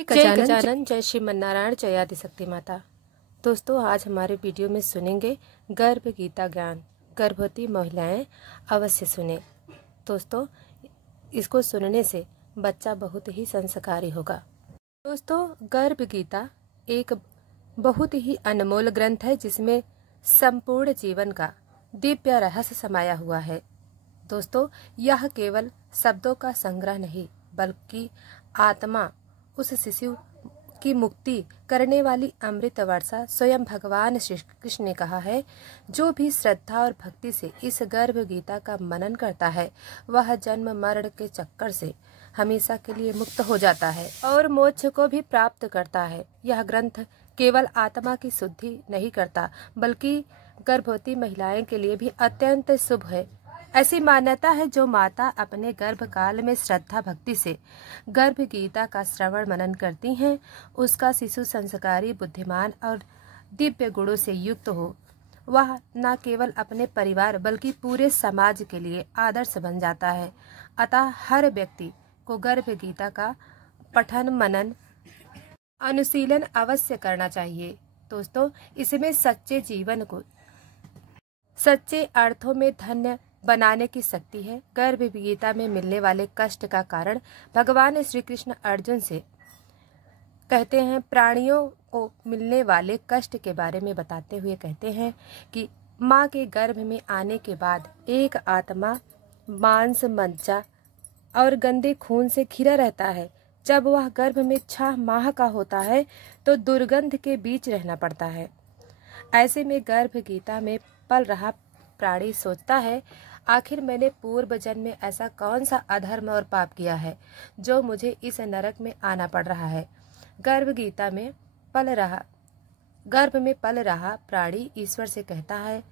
जय गजानन, जय श्रीमन्नारायण, जय आदिशक्ति माता। दोस्तों, आज हमारे वीडियो में सुनेंगे गर्भ गीता ज्ञान। गर्भवती महिलाएं अवश्य सुने। दोस्तों, इसको सुनने से बच्चा बहुत ही संस्कारी होगा। दोस्तों, गर्भ गीता एक बहुत ही अनमोल ग्रंथ है जिसमें संपूर्ण जीवन का दिव्य रहस्य समाया हुआ है। दोस्तों, यह केवल शब्दों का संग्रह नहीं बल्कि आत्मा उस शिशु की मुक्ति करने वाली अमृत वर्षा स्वयं भगवान श्री कृष्ण ने कहा है। जो भी श्रद्धा और भक्ति से इस गर्भ गीता का मनन करता है वह जन्म मरण के चक्कर से हमेशा के लिए मुक्त हो जाता है और मोक्ष को भी प्राप्त करता है। यह ग्रंथ केवल आत्मा की शुद्धि नहीं करता बल्कि गर्भवती महिलाएं के लिए भी अत्यंत शुभ है। ऐसी मान्यता है जो माता अपने गर्भ काल में श्रद्धा भक्ति से गर्भ गीता का श्रवण मनन करती हैं, उसका शिशु संस्कारी, बुद्धिमान और दिव्य गुणों से युक्त हो। वह न केवल अपने परिवार बल्कि पूरे समाज के लिए आदर्श बन जाता है। अतः हर व्यक्ति को गर्भ गीता का पठन मनन अनुशीलन अवश्य करना चाहिए। दोस्तों, इसमें सच्चे जीवन को सच्चे अर्थों में धन्य बनाने की शक्ति है। गर्भ गीता में मिलने वाले कष्ट का कारण भगवान श्री कृष्ण अर्जुन से कहते हैं। प्राणियों को मिलने वाले कष्ट के बारे में बताते हुए कहते हैं कि माँ के गर्भ में आने के बाद एक आत्मा मांस, मज्जा और गंदे खून से घिरा रहता है। जब वह गर्भ में 6 माह का होता है तो दुर्गंध के बीच रहना पड़ता है। ऐसे में गर्भ गीता में पल रहा प्राणी सोचता है, आखिर मैंने पूर्व जन्म में ऐसा कौन सा अधर्म और पाप किया है जो मुझे इस नरक में आना पड़ रहा है। गर्भ में पल रहा प्राणी ईश्वर से कहता है,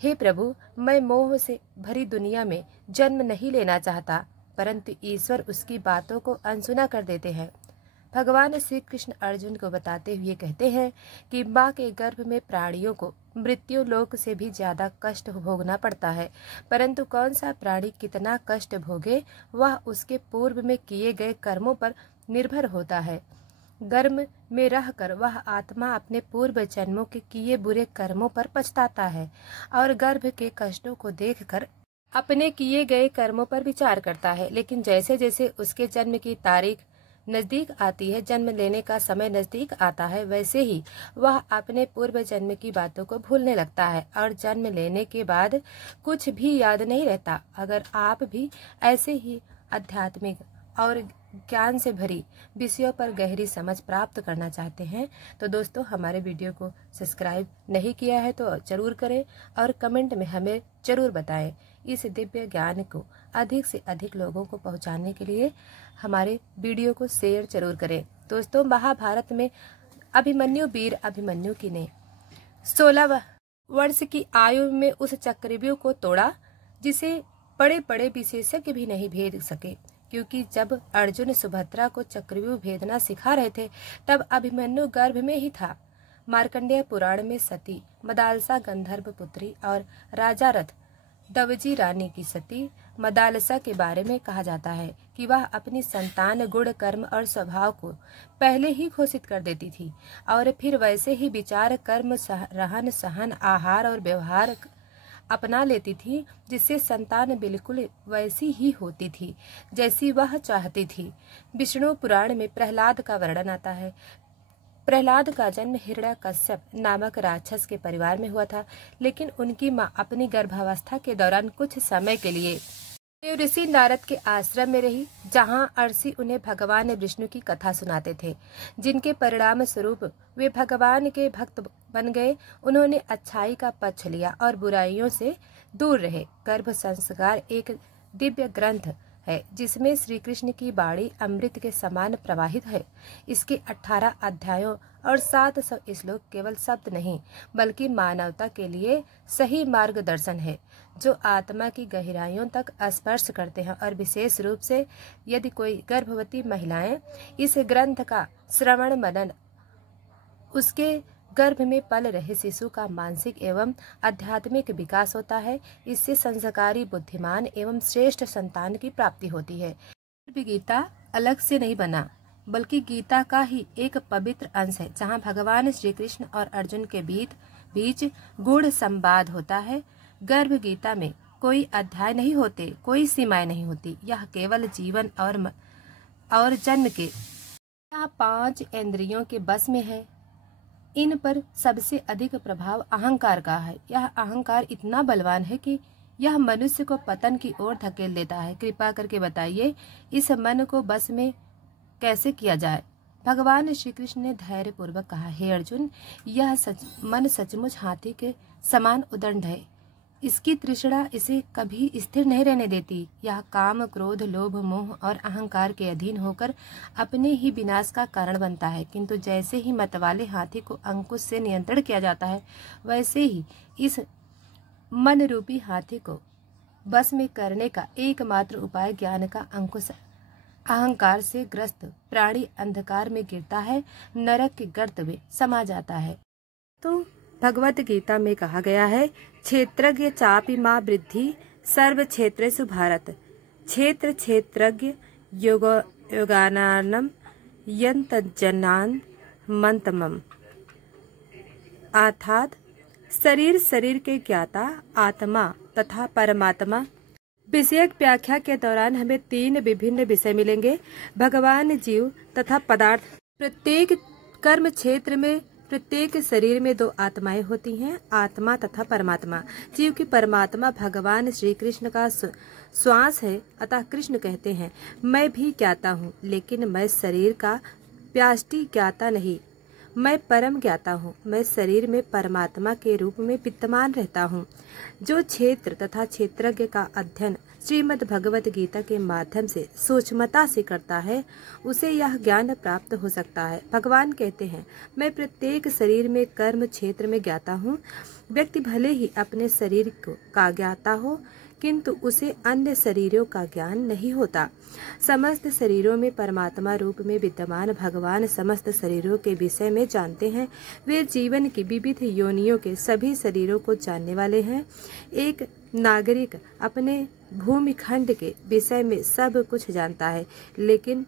हे प्रभु, मैं मोह से भरी दुनिया में जन्म नहीं लेना चाहता, परंतु ईश्वर उसकी बातों को अनसुना कर देते हैं। भगवान श्री कृष्ण अर्जुन को बताते हुए कहते हैं कि माँ के गर्भ में प्राणियों को मृत्यु लोक से भी ज्यादा कष्ट भोगना पड़ता है, परंतु कौन सा प्राणी कितना कष्ट भोगे वह उसके पूर्व में किए गए कर्मों पर निर्भर होता है। गर्भ में रहकर वह आत्मा अपने पूर्व जन्मों के किए बुरे कर्मों पर पछताता है और गर्भ के कष्टों को देखकर अपने किए गए कर्मों पर विचार करता है। लेकिन जैसे जैसे उसके जन्म की तारीख नजदीक आती है, जन्म लेने का समय नजदीक आता है, वैसे ही वह अपने पूर्व जन्म की बातों को भूलने लगता है और जन्म लेने के बाद कुछ भी याद नहीं रहता। अगर आप भी ऐसे ही आध्यात्मिक और ज्ञान से भरी विषयों पर गहरी समझ प्राप्त करना चाहते हैं तो दोस्तों, हमारे वीडियो को सब्सक्राइब नहीं किया है तो जरूर करें और कमेंट में हमें जरूर बताएं। इस दिव्य ज्ञान को अधिक से अधिक लोगों को पहुंचाने के लिए हमारे वीडियो को शेयर जरूर करें। दोस्तों, महाभारत में वीर अभिमन्यु की ने 16 वर्ष की आयु में उस चक्रव्यूह को तोड़ा जिसे बड़े बड़े विशेषज्ञ भी नहीं भेद सके, क्योंकि जब अर्जुन सुभद्रा को चक्रव्यूह भेदना सिखा रहे थे तब अभिमन्यु गर्भ में ही था। मार्कंडेय पुराण में सती मदालसा गंधर्व पुत्री और राजा रथ दवजी रानी की सती मदालसा के बारे में कहा जाता है कि वह अपनी संतान गुण, कर्म और स्वभाव को पहले ही घोषित कर देती थी और फिर वैसे ही विचार, कर्म, रहन सहन, आहार और व्यवहार अपना लेती थी जिससे संतान बिल्कुल वैसी ही होती थी जैसी वह चाहती थी। विष्णु पुराण में प्रहलाद का वर्णन आता है। प्रहलाद का जन्म हिरण्यकश्यप नामक राक्षस के परिवार में हुआ था, लेकिन उनकी मां अपनी गर्भावस्था के दौरान कुछ समय के लिए ऋषि नारद के आश्रम में रही, जहां ऋषि उन्हें भगवान विष्णु की कथा सुनाते थे, जिनके परिणाम स्वरूप वे भगवान के भक्त बन गए। उन्होंने अच्छाई का पक्ष लिया और बुराइयों से दूर रहे। गर्भ संस्कार एक दिव्य ग्रंथ है जिसमें श्री कृष्ण की वाणी अमृत के समान प्रवाहित है। इसके 18 अध्यायों और 700 श्लोक केवल शब्द नहीं बल्कि मानवता के लिए सही मार्गदर्शन है, जो आत्मा की गहराइयों तक स्पर्श करते हैं। और विशेष रूप से यदि कोई गर्भवती महिलाएं इस ग्रंथ का श्रवण मनन उसके गर्भ में पल रहे शिशु का मानसिक एवं आध्यात्मिक विकास होता है। इससे संस्कारी, बुद्धिमान एवं श्रेष्ठ संतान की प्राप्ति होती है। गीता अलग से नहीं बना, बल्कि गीता का ही एक पवित्र अंश है, जहाँ भगवान श्री कृष्ण और अर्जुन के बीच गूढ़ संवाद होता है। गर्भ गीता में कोई अध्याय नहीं होते, कोई सीमाएं नहीं होती। यह केवल जीवन और जन्म के यह 5 इंद्रियों के बस में है। इन पर सबसे अधिक प्रभाव अहंकार का है। यह अहंकार इतना बलवान है कि यह मनुष्य को पतन की ओर धकेल देता है। कृपा करके बताइए, इस मन को बस में कैसे किया जाए। भगवान श्री कृष्ण ने धैर्य पूर्वक कहा, हे अर्जुन, यह मन सचमुच हाथी के समान उदंड है। इसकी तृष्णा इसे कभी स्थिर नहीं रहने देती। यह काम, क्रोध, लोभ, मोह और अहंकार के अधीन होकर अपने ही विनाश का कारण बनता है। किंतु जैसे ही मतवाले हाथी को अंकुश से नियंत्रण किया जाता है, वैसे ही इस मन रूपी हाथी को बस में करने का एकमात्र उपाय ज्ञान का अंकुश। अहंकार से ग्रस्त प्राणी अंधकार में गिरता है, नरक के गर्त में समा जाता है। तो भगवत गीता में कहा गया है, क्षेत्रज्ञ चापि मां वृद्धि सर्व क्षेत्रेषु भारत, क्षेत्र क्षेत्रज्ञ योगानानम यंतजनान मंतमम। अर्थात शरीर के ज्ञाता आत्मा तथा परमात्मा। विषयक व्याख्या के दौरान हमें 3 विभिन्न विषय मिलेंगे, भगवान, जीव तथा पदार्थ। प्रत्येक कर्म क्षेत्र में, प्रत्येक शरीर में 2 आत्माएं होती हैं, आत्मा तथा परमात्मा। जीव की परमात्मा भगवान श्री कृष्ण का श्वास है, अतः कृष्ण कहते हैं, मैं भी ज्ञाता हूँ, लेकिन मैं शरीर का व्याष्टि ज्ञाता नहीं, मैं परम ज्ञाता हूँ। मैं शरीर में परमात्मा के रूप में विद्यमान रहता हूँ। जो क्षेत्र तथा क्षेत्रज्ञ का अध्ययन श्रीमद् भगवत गीता के माध्यम से सूक्ष्मता से करता है, उसे यह ज्ञान प्राप्त हो सकता है। भगवान कहते हैं, मैं प्रत्येक शरीर में कर्म क्षेत्र में ज्ञाता हूँ। व्यक्ति भले ही अपने शरीर का ज्ञाता हो, किंतु उसे अन्य शरीरों का ज्ञान नहीं होता। समस्त शरीरों में परमात्मा रूप में विद्यमान भगवान समस्त शरीरों के विषय में जानते हैं। वे जीवन की विविध योनियों के सभी शरीरों को जानने वाले हैं। एक नागरिक अपने भूमिखंड के विषय में सब कुछ जानता है, लेकिन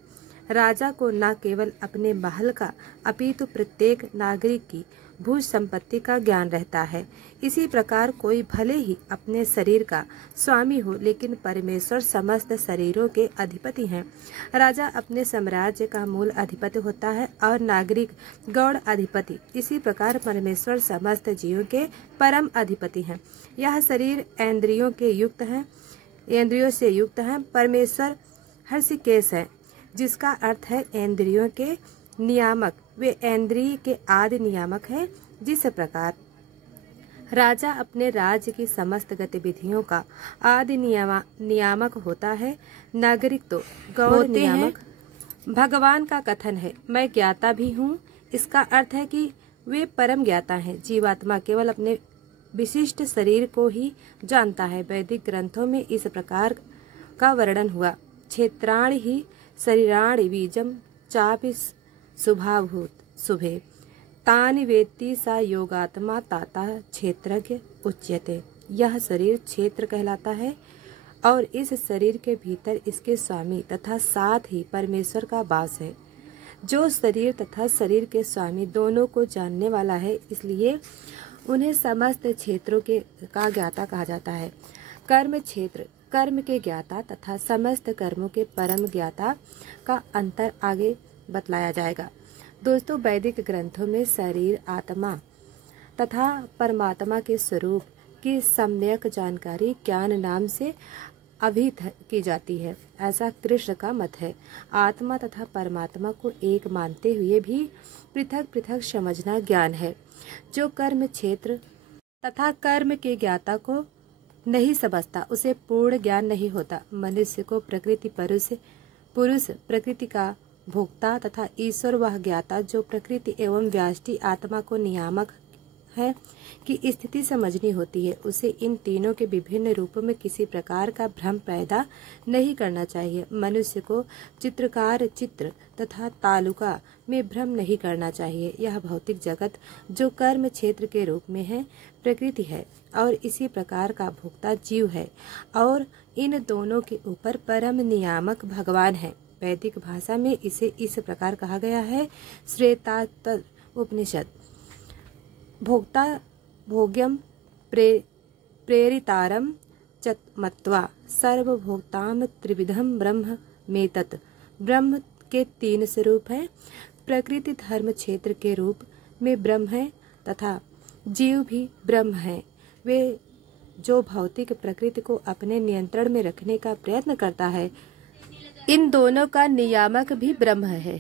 राजा को न केवल अपने महल का अपितु प्रत्येक नागरिक की भू संपत्ति का ज्ञान रहता है। इसी प्रकार कोई भले ही अपने शरीर का स्वामी हो, लेकिन परमेश्वर समस्त शरीरों के अधिपति हैं। राजा अपने साम्राज्य का मूल अधिपति होता है और नागरिक गौड़ अधिपति। इसी प्रकार परमेश्वर समस्त जीवों के परम अधिपति हैं। यह शरीर इंद्रियों के युक्त है, इंद्रियों से युक्त है। परमेश्वर हर्षिकेश है, जिसका अर्थ है इंद्रियों के नियामक। वे इंद्रिय के आदि नियामक हैं। जिस प्रकार राजा अपने राज्य की समस्त गतिविधियों का आदि नियामक होता है, नागरिक तो गौड़ नियामक। भगवान का कथन है, मैं ज्ञाता भी हूँ। इसका अर्थ है कि वे परम ज्ञाता हैं। जीवात्मा केवल अपने विशिष्ट शरीर को ही जानता है। वैदिक ग्रंथों में इस प्रकार का वर्णन हुआ, क्षेत्राणि ही शरीराणि बीजम चापि शुभाभूत शुभे तानि वेत्ति सा योगात्मा ताता क्षेत्रज्ञ उच्यते। यह शरीर क्षेत्र कहलाता है और इस शरीर के भीतर इसके स्वामी तथा साथ ही परमेश्वर का वास है। जो शरीर तथा शरीर के स्वामी दोनों को जानने वाला है, इसलिए उन्हें समस्त क्षेत्रों का ज्ञाता कहा जाता है। कर्म क्षेत्र कर्म के ज्ञाता तथा समस्त कर्मों के परम ज्ञाता का अंतर आगे बतलाया जाएगा। दोस्तों, वैदिक ग्रंथों में शरीर, आत्मा तथा परमात्मा के स्वरूप की सम्यक जानकारी ज्ञान नाम से अभिहित की जाती है, ऐसा कृष्ण का मत है। आत्मा तथा परमात्मा को एक मानते हुए भी पृथक पृथक समझना ज्ञान है। जो कर्म क्षेत्र तथा कर्म के ज्ञाता को नहीं समझता, उसे पूर्ण ज्ञान नहीं होता। मनुष्य को प्रकृति पुरुष प्रकृति का भोक्ता तथा ईश्वर वह ज्ञाता जो प्रकृति एवं व्याष्टि आत्मा को नियामक है की स्थिति समझनी होती है। उसे इन तीनों के विभिन्न रूपों में किसी प्रकार का भ्रम पैदा नहीं करना चाहिए। मनुष्य को चित्रकार चित्र तथा तालुका में भ्रम नहीं करना चाहिए। यह भौतिक जगत जो कर्म क्षेत्र के रूप में है प्रकृति है और इसी प्रकार का भोक्ता जीव है, और इन दोनों के ऊपर परम नियामक भगवान है। वैदिक भाषा में इसे इस प्रकार कहा गया है। श्वेतातर उपनिषद। भोक्ता भोग्यम प्रेरितारम च मत्वा सर्वभोक्ताम त्रिविधम ब्रह्म मेतत्। ब्रह्म के 3 स्वरूप हैं। प्रकृति धर्म क्षेत्र के रूप में ब्रह्म है तथा जीव भी ब्रह्म है। वे जो भौतिक प्रकृति को अपने नियंत्रण में रखने का प्रयत्न करता है, इन दोनों का नियामक भी ब्रह्म है।